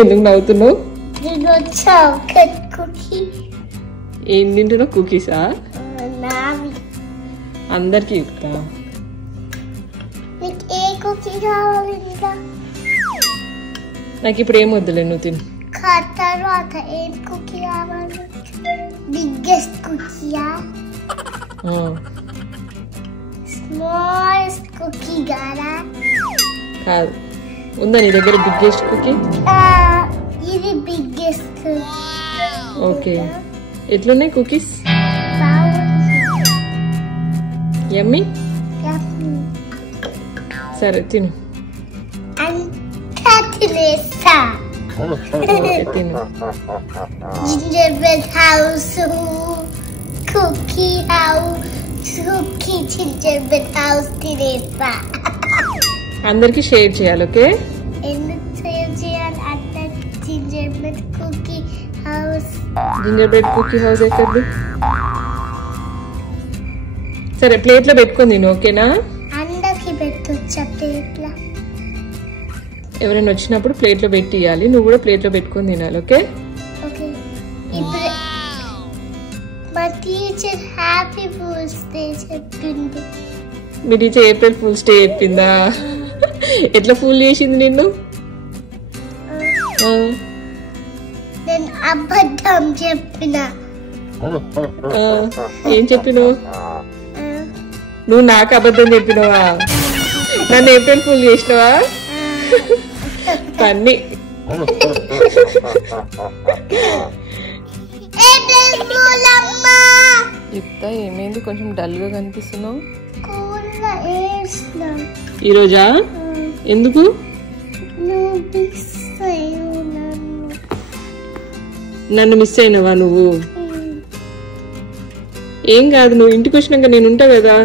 ఎందుకు నవ్వుతున్నావు? Chocolate cookie. ఏం తింటున్నావు? కుకీసా? నావి. అందరికి ఇస్తా. నీకు ఏ కుకీ కావాలి ఇంకా? నాకు ఇప్పుడు ఏం వద్దులే, నువ్వు తిను. తర్వాత ఏం కుకీ కావాలి? బిగ్గెస్ట్ కుకీయా? స్మాలెస్ట్ కుకీ కాదా? కాదు. ఉందా నీ దగ్గర బిగ్గెస్ట్ కుకీ? ఇది బిగ్గెస్ట్. ఓకే, ఎట్లున్నాయి కుకీస్? యమ్మీ. సరే తిను. అంతా తినేస్తా. తిను. Gingerbread house, cookie house, cookie gingerbread house తినేస్తా. అందరికి షేర్ చేయాలి. ఓకే, ఎందుకు సేవ్ చేయాలి? అంటే gingerbread cookie house. Gingerbread cookie house ఎక్కడు? సరే, ప్లేట్లో పెట్టుకొని తిను. ఓకేనా? అందరికి పెట్టొచ్చా ప్లేట్లో? ఎవరైనా వచ్చినప్పుడు ప్లేట్లో పెట్టి ఇవ్వాలి. నువ్వు కూడా ప్లేట్లో పెట్టుకొని తినాలి. ఓకే? ఓకే. ఇప్పుడు మా టీచర్ హ్యాపీ ఫూల్స్ డే చెప్పింది. మీ టీచర్ ఏప్రిల్ ఫూల్స్ డే చెప్పిందా? ఎట్లా ఫూల్ చేసింది నిన్ను? నేను అబద్ధం చెప్పిన. ఏం చెప్పినావు? నువ్వు నాకు అబద్ధం చెప్పినవా? నన్ను ఏప్రిల్ ఫూల్ చేసినవా? పన్ని. చెప్తా, ఏమైంది? కొంచెం డల్ గా కనిపిస్తున్నావు. ఈరోజా? ఎందుకు? నన్ను మిస్ అయినవా నువ్వు? ఏం కాదు, నువ్వు ఇంటికి వచ్చినాక నేను ఉంటా కదా.